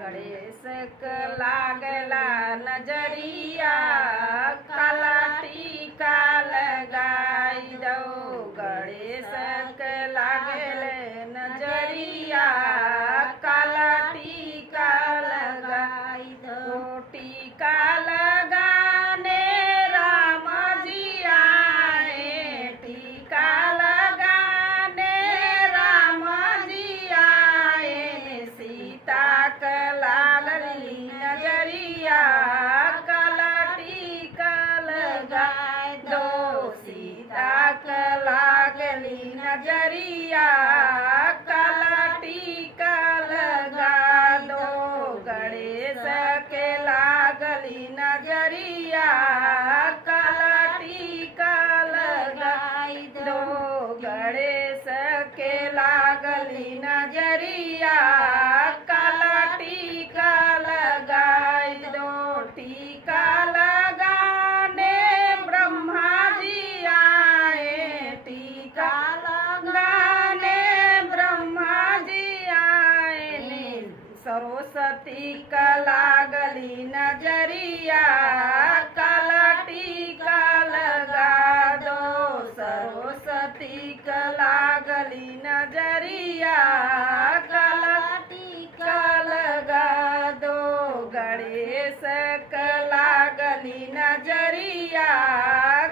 गणेश क लागला नजरिया, काला टीका लगाई दो। गणेश क लागले नजरिया, काला टीका लगाई दो। टीका लगाने राम जी आए, टीका लगाने राम जी आए। सीता क लागली नजरिया, काला टीका लगाए दो। सीता क लागली नजरिया, काला टीका लगा दो। गणेश के लागली नजरिया, काला टीका लगाई दो। गणेश के लागली नजरिया, काला टीका लगाई दो। टीका लगाने ब्रह्मा जी आए, टीका लगाने ब्रह्मा जी आए। सरस्वती क लागली नजरिया, काला टीका लगा दो। सरस्वती क लागली नजरिया, काला टीका लगा दो। गणेश क लागली नजरिया,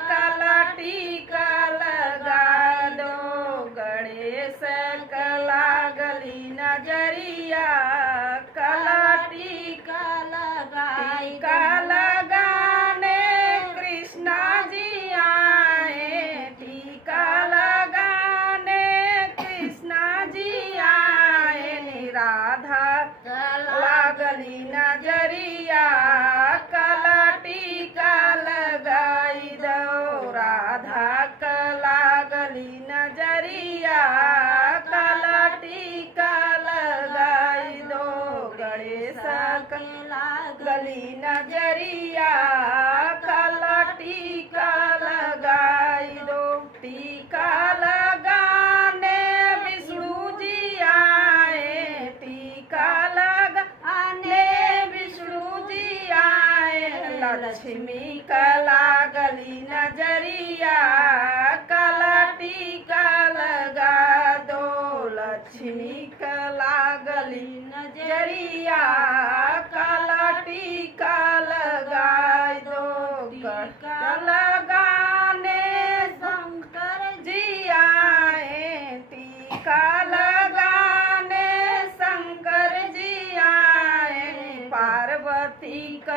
काला टीका लगा दो। गणेश क लागली नजरिया, काला टीका लगाई। टीका लगाने कृष्णा जी आए, टीका लगाने कृष्णा जी आए। राधा लागली नजरिया, काला टीका लगाई दो। राधा क लागली नजरिया, काला टीका लगाई दो। गणेश क लागली नजरिया, काला टीका लगाई दो। टीका लगाने विष्णु जी आए, टीका लगाने विष्णु जी आए। लक्ष्मी क लागली नजरिया, काला टीका लगा दो। लक्ष्मी क लागली नजरिया, काला टीका लगाई दो। टीका लगाने शंकर जी आए, टीका लगाने शंकर जी आए। पार्वती क